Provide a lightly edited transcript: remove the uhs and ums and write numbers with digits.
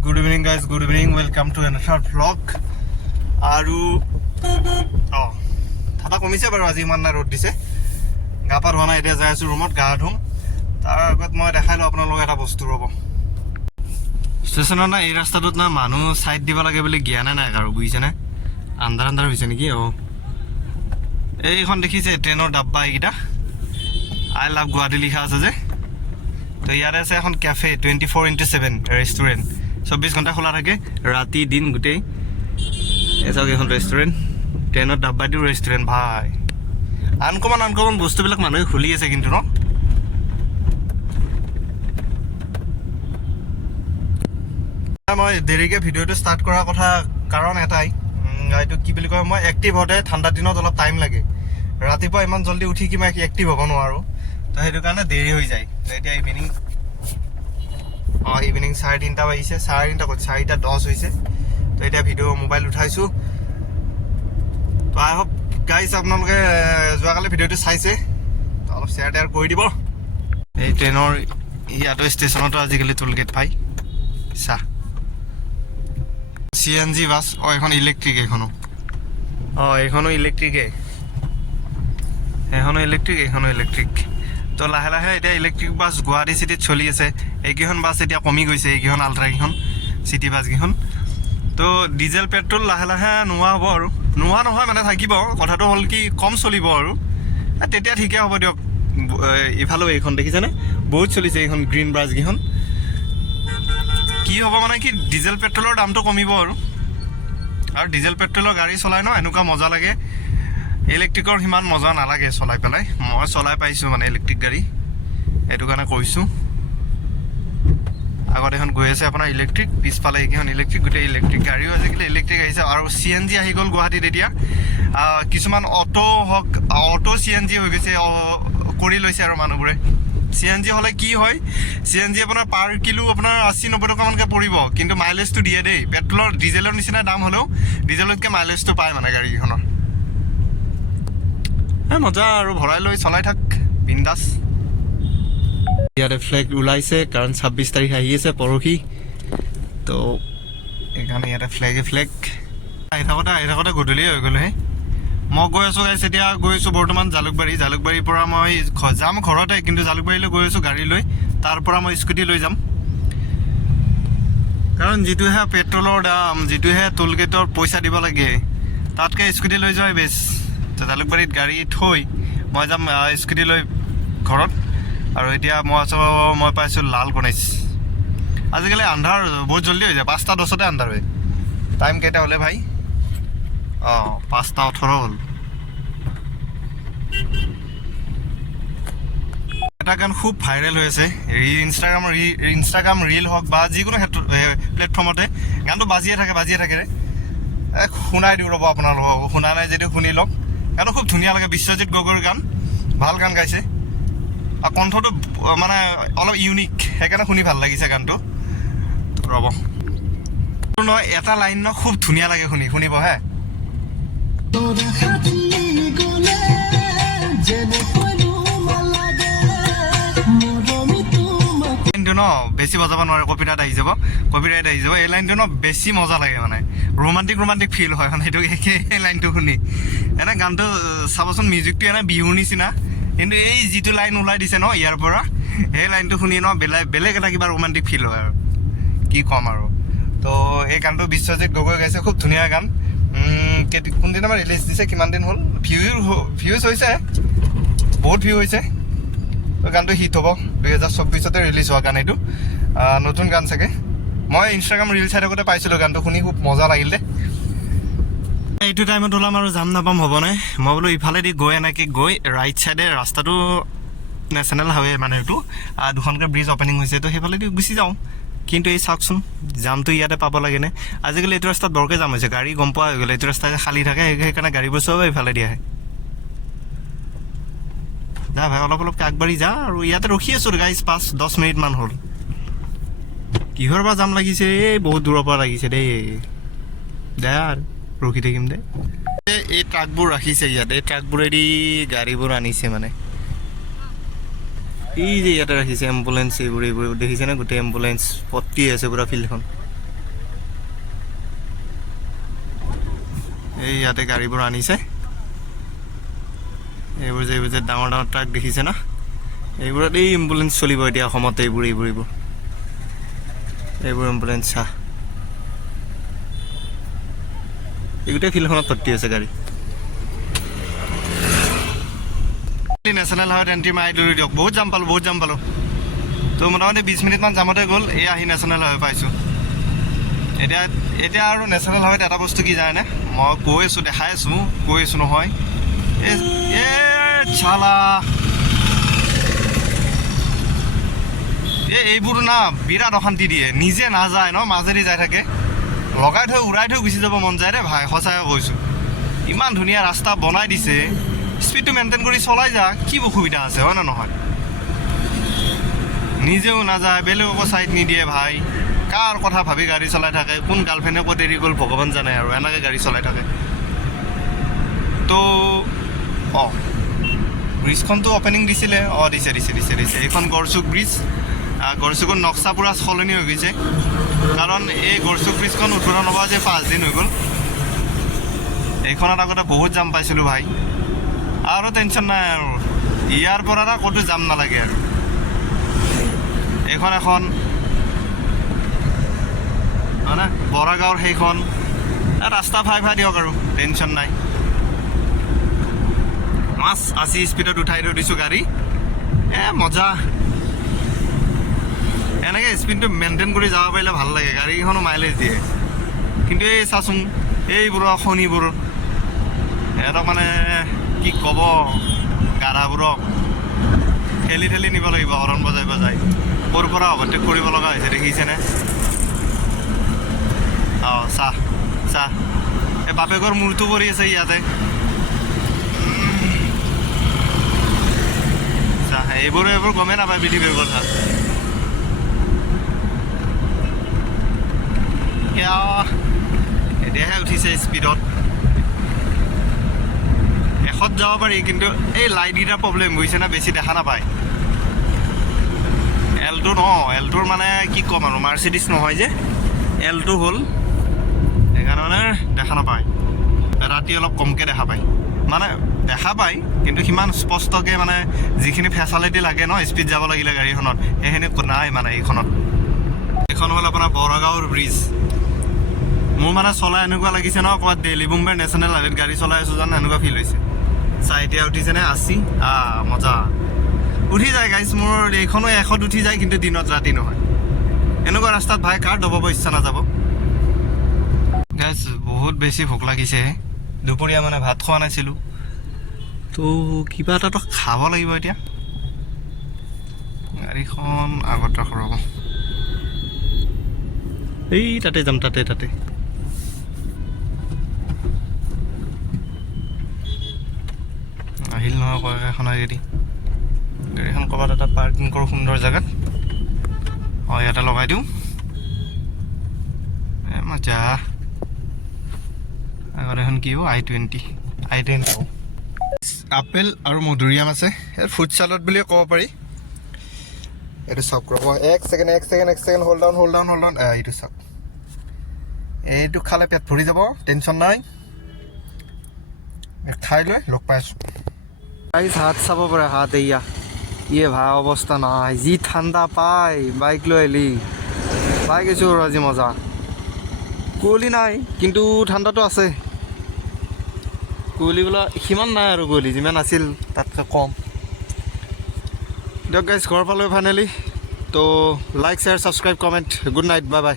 good evening guys, good evening, welcome to another vlog. আৰু ঠাণ্ডা কমিছে বাৰু, আজি ইমান ৰ'দ দিছে। গা পা ধোৱা নাই, এতিয়া যাই আছো ৰুমত গা ধুম। তাৰ আগত মই দেখাই লওঁ আপোনালোকক এটা বস্তু। ৰ'ব, ষ্টেচনত না এই ৰাস্তাটোত না মানুহ চাইড দিব লাগে বুলি জ্ঞানে নাই কাৰো, বুজিছেনে? আন্ধাৰ হৈছে নেকি? এইখন দেখিছে ট্ৰেইনৰ ডাব্বা, এইকেইটা আই লাভ গুৱাহাটী লিখা আছে যে। তো ইয়াতে আছে এখন কেফে, 24x7 ৰেষ্টুৰেণ্ট, 24 ঘণ্টা খোলা থাকে, ৰাতি দিন গোটেই। এই চাওক এখন ৰেষ্টুৰেণ্ট, ট্ৰেইনত ডাব্বা দিও ৰেষ্টুৰেণ্ট। ভাই আনকমন বস্তুবিলাক মানুহে খুলি আছে কিন্তু ন। মই দেৰিকৈ ভিডিঅ'টো ষ্টাৰ্ট কৰাৰ কথা কাৰণ এটাই, এইটো কি বুলি কয়, মই এক্টিভ হওঁতে ঠাণ্ডা দিনত অলপ টাইম লাগে। ৰাতিপুৱা ইমান জল্দি উঠি কিবা এক্টিভ হ'ব নোৱাৰোঁ, তো সেইটো কাৰণে দেৰি হৈ যায়। তো এতিয়া ইভিনিং 3:30 বাজিছে, 4:10 হৈছে। তো এতিয়া ভিডিঅ' মোবাইল উঠাইছোঁ। তো আই হোপ গাইজ আপোনালোকে যোৱাকালি ভিডিঅ'টো চাইছে, তো অলপ শ্বেয়াৰ কৰি দিব। এই ট্ৰেইনৰ ইয়াতো ষ্টেচনতো আজিকালি টোল গেট পায়। চাহ CNG বাছ, এইখন ইলেক্ট্ৰিক, এইখনো এইখনো ইলেক্ট্ৰিকে, এইখনো ইলেক্ট্ৰিক। তো লাহে লাহে এতিয়া ইলেক্ট্ৰিক বাছ গুৱাহাটী চিটিত চলি আছে। এইকেইখন বাছ এতিয়া কমি গৈছে, এইকেইখন আল্ট্ৰাকেইখন চিটি বাছকেইখন। তো ডিজেল পেট্ৰল লাহে লাহে নোহোৱা হ'ব, আৰু নোহোৱা নহয় মানে থাকিব। কথাটো হ'ল কি, কম চলিব আৰু তেতিয়া ঠিকে হ'ব দিয়ক। ইফালেও এইখন দেখিছেনে, বহুত চলিছে এইখন গ্ৰীণ বাছকেইখন। কি হ'ব মানে কি, ডিজেল পেট্ৰলৰ দামটো কমিব আৰু ডিজেল পেট্ৰলৰ গাড়ী চলাই ন এনেকুৱা মজা লাগে। ইলেক্ট্ৰিকৰ সিমান মজা নালাগে চলাই পেলাই। মই চলাই পাইছোঁ মানে ইলেক্ট্ৰিক গাড়ী, সেইটো কাৰণে কৈছোঁ। আগত এখন গৈ আছে আপোনাৰ ইলেক্ট্ৰিক, পিছফালে এইকেইখন ইলেক্ট্ৰিক, গোটেই ইলেক্ট্ৰিক গাড়ীও আজিকালি ইলেক্ট্ৰিক আহিছে। আৰু CNG আহি গ'ল গুৱাহাটীত এতিয়া। কিছুমান অটো CNG হৈ গৈছে, কৰি লৈছে আৰু মানুহবোৰে। CNG হ'লে কি হয়, CNG আপোনাৰ পাৰ কিলো আপোনাৰ 80-90 টকামানকৈ পৰিব, কিন্তু মাইলেজটো দিয়ে দেই। পেট্ৰলৰ ডিজেলৰ নিচিনা দাম হ'লেও ডিজেলতকৈ মাইলেজটো পায় মানে গাড়ীখনৰ। মজা আৰু ভৰাই লৈ চলাই থাক বিন্দাছ। ইয়াতে ফ্লেগ ওলাইছে কাৰণ 26 তাৰিখ আহি আছে, পৰহি। তো সেইকাৰণে ইয়াতে ফ্লেগ আহি থাকোঁতে গধূলি হৈ গ'ল। মই গৈ আছোঁ গাইছ, এতিয়া গৈ আছোঁ বৰ্তমান জালুকবাৰীৰ পৰা মই যাম ঘৰতে, কিন্তু জালুকবাৰীলৈ গৈ আছোঁ গাড়ী লৈ। তাৰ পৰা মই স্কুটি লৈ যাম, কাৰণ যিটোহে পেট্ৰলৰ দাম, যিটোহে টোল গেটৰ পইচা দিব লাগে, তাতকৈ স্কুটি লৈ যোৱাই বেষ্ট। জালুকবাৰীত গাড়ী থৈ মই যাম স্কুটি লৈ ঘৰত। আৰু এতিয়া মই পাইছোঁ লাল গণেশ। আজিকালি আন্ধাৰ বহুত জল্দি হৈ যায়, 5:10 আন্ধাৰ হয়। টাইম কেইটা হ'লে ভাই? 5:18 হ'ল। এটা গান খুব ভাইৰেল হৈ আছে, ইনষ্টাগ্ৰাম ৰীল হওক বা যিকোনো ক্ষেত্ৰত প্লেটফৰ্মতে গানটো বাজিয়ে থাকে। শুনাই দিওঁ ৰ'ব আপোনালোকক, শুনা নাই যদিও শুনি লওক। গানটো খুব ধুনীয়া লাগে, বিশ্বজিৎ গগৈৰ গান, ভাল গান গাইছে। আৰু কণ্ঠটো মানে অলপ ইউনিক, সেইকাৰণে শুনি ভাল লাগিছে গানটো। ৰ'ব নহয়, এটা লাইন ন খুব ধুনীয়া লাগে শুনিব হে। লাইনটো ন বেছি বজাব নোৱাৰে, কপিৰাইট আহি যাব। এই লাইনটো ন বেছি মজা লাগে, মানে ৰোমান্টিক ফিল হয় মানে সেইটো সেই লাইনটো শুনি। এনে গানটো চাবচোন, মিউজিকটো এনে বিহুৰ নিচিনা, কিন্তু এই যিটো লাইন ওলাই দিছে ন ইয়াৰ পৰা, সেই লাইনটো শুনি ন বেলেগ এটা কিবা ৰোমান্টিক ফিল হয় আৰু কি ক'ম আৰু। তো এই গানটো বিশ্বজিৎ গগৈ গাইছে, খুব ধুনীয়া গান। কোনদিনা আমাৰ ৰিলিজ দিছে, কিমান দিন হ'ল, ভিউজ হৈছে, বহুত ভিউ হৈছে। তো গানটো হিট হ'ব, 2024 ৰিলিজ হোৱা গান এইটো, নতুন গান চাগে। মই ইনষ্টাগ্ৰাম ৰীল চাই থাকোঁতে পাইছিলোঁ গানটো, শুনি খুব মজা লাগিল দে। এইটো টাইমত ওলাম আৰু যাম নাপাম হ'ব নাই। মই বোলো ইফালেদি এনেকৈ গৈ ৰাইট চাইডে ৰাস্তাটো নেশ্যনেল হাইৱে মানে এইটো, দুখনকৈ ব্ৰিজ অপেনিং হৈছে, তো সেইফালেদি গুচি যাওঁ। কিন্তু এই চাওকচোন, জামটো ইয়াতে পাব লাগেনে? আজিকালি এইটো ৰাস্তাত বৰকৈ জাম হৈছে, গাড়ী গম পোৱা হৈ গ'ল। এইটো ৰাস্তা খালী থাকে, সেইকাৰণে গাড়ীবোৰ চব এইফালেদি আহে। যা ভাই, অলপকৈ আগবাঢ়ি যা। আৰু ইয়াতে ৰখি আছোঁ গাইজ, 5-10 মিনিটমান হ'ল। কিহৰ বা জাম লাগিছে, বহুত দূৰৰ পৰা লাগিছে দেই। আৰু ৰখি থাকিম দে। এই ট্ৰাকবোৰ ৰাখিছে ইয়াতে, এই ট্ৰাকবোৰেদি গাড়ীবোৰ আনিছে মানে। এই যে ইয়াতে ৰাখিছে এম্বুলেঞ্চ, এইবোৰ দেখিছেনে? গোটেই এম্বুলেঞ্চ ভৰ্তি আছে পুৰা ফিল্ডখন। এই ইয়াতে গাড়ীবোৰ আনিছে এইবোৰ যে ডাঙৰ ডাঙৰ ট্ৰাক দেখিছে না এইবোৰত এই এম্বুলেন্স চলিব এতিয়া অসমত এইবোৰ এম্বুলেন্স চা এইগোটেই ফিল্ডখনত ভৰ্তি আছে গাড়ী নেশ্যনেল হাইৱেত এণ্ট্ৰি মাৰি দৌৰি দিয়ক বহুত জাম পালোঁ তো মোটামুটি 20 মিনিটমান জামতে গ'ল এই আহি নেশ্যনেল হাইৱে পাইছোঁ এতিয়া আৰু নেশ্যনেল হাইৱেত এটা বস্তু কি জানেনে মই দেখাই আছোঁ নহয় চালা এইবোৰ না বিৰাট অশান্তি দিয়ে নিজে নাযায় ন মাজেদি যাই থাকে লগাই থৈ উৰাই থৈ গুচি যাব মন যায় দে ভাই সঁচাই কৈছোঁ ইমান ধুনীয়া ৰাস্তা বনাই দিছে স্পীডটো মেইনটেইন কৰি চলাই যা কি অসুবিধা আছে হয় নে নহয় নিজেও নাযায় বেলেগকো ছাইড নিদিয়ে ভাই কাৰ কথা ভাবি গাড়ী চলাই থাকে কোন গাৰ্লফ্ৰেণ্ডে ক'ত এৰি গ'ল ভগৱান জানে আৰু এনেকৈ গাড়ী চলাই থাকে তো ব্ৰিজখনতো অপেনিং দিছিলে দিছে এইখন গড়চুক ব্ৰিজ গড়চুকৰ নক্সা পূৰা সলনি হৈ গৈছে কাৰণ এই গড়চুক ব্ৰিজখন উদ্বোধন হ'ব যে 5 দিন হৈ গ'ল এইখনত আগতে বহুত জাম পাইছিলোঁ ভাই আৰু টেনশ্যন নাই আৰু ইয়াৰ পৰা ক'তো জাম নালাগে আৰু এখন মানে বৰাগাঁৱৰ সেইখন ৰাস্তা ভাই দিয়ক আৰু টেনশ্যন নাই 80 স্পীডত উঠাই থৈ দিছোঁ গাড়ী মজা এনেকৈ স্পীডটো মেইনটেইন কৰি যাব পাৰিলে ভাল লাগে গাড়ীখনো মাইলেজ দিয়ে কিন্তু এই চাচোন এইবোৰৰ খনিবোৰ সিহঁতক মানে কি ক'ব গাধাবোৰক ঠেলি নিব লাগিব হৰণ বজাই ক'ৰ পৰা অভাৰটেক কৰিব লগা হৈছে দেখিছেনে চাহ এই বাপেকৰ মূৰটো পৰি আছে ইয়াতে এইবোৰ গমেই নাপায় পৃথিৱীৰ কথা এতিয়াহে উঠিছে স্পীডত 100 যাব পাৰি কিন্তু এই লাইটকেইটাৰ প্ৰব্লেম বুজিছে না বেছি দেখা নাপায় এল্টোৰ মানে কি ক'ম আৰু মাৰ্চিডিছ নহয় যে এল্টো হ'ল সেইকাৰণে মানে দেখা নাপায় ৰাতি অলপ কমকৈ দেখা পায় মানে দেখা পায় কিন্তু সিমান স্পষ্টকৈ মানে যিখিনি ফেচিলিটি লাগে ন স্পীড যাব লাগিলে গাড়ীখনত সেইখিনি নাই মানে এইখন হ'ল আপোনাৰ বৰাগাঁৱৰ ব্ৰিজ মোৰ মানে চলাই এনেকুৱা লাগিছে ন ক'ৰবাত দিল্লী মুম্বাই নেশ্যনেল হাইৱেত গাড়ী চলাই আছোঁ জানো এনেকুৱা ফিল হৈছে এতিয়া উঠিছেনে 80 মজা উঠি যায় গাইজ মোৰ এইখনো 100 উঠি যায় কিন্তু দিনত ৰাতি নহয় এনেকুৱা ৰাস্তাত ভাই কাৰ দবাব ইচ্ছা নাযাব গাইজ বহুত বেছি ভোক লাগিছে দুপৰীয়া মানে ভাত খোৱা নাছিলোঁ তো কিবা এটাতো খাব লাগিব এতিয়া গাড়ীখন আগত ৰাখোঁ ৰ'ব এই তাতে যাম তাতে আহিল নহয় কয় এখন গাড়ীখন ক'ৰবাত এটা পাৰ্কিং কৰোঁ সুন্দৰ জেগাত ইয়াতে লগাই দিওঁ মজা আগত এখন কি হ'ব i20 আপেল আৰু মধুৰিআম আছে ফ্ৰুট চালাড বুলিয়ে ক'ব পাৰি এইটো চাওক ৰ'ব এক ছেকেণ্ড হোল্ড ডাউন এইটো চাওক এইটো খালে পেট ভৰি যাব টেনশ্যন নাই খাই লৈ লগ পাই আছোঁ হাত চাব পাৰে হাত ইয়ে ভাল অৱস্থা নাই যি ঠাণ্ডা পায় বাইক লৈ আহিলি পাই গৈছোঁ আৰু আজি মজা কুঁৱলী নাই কিন্তু ঠাণ্ডাটো আছে কুঁৱলী বোলা সিমান নাই আৰু কুঁৱলী যিমান আছিল তাতকৈ কম দিয়ক গাইজ ঘৰ পালোঁ ফাইনেলি তো like share subscribe comment good night bye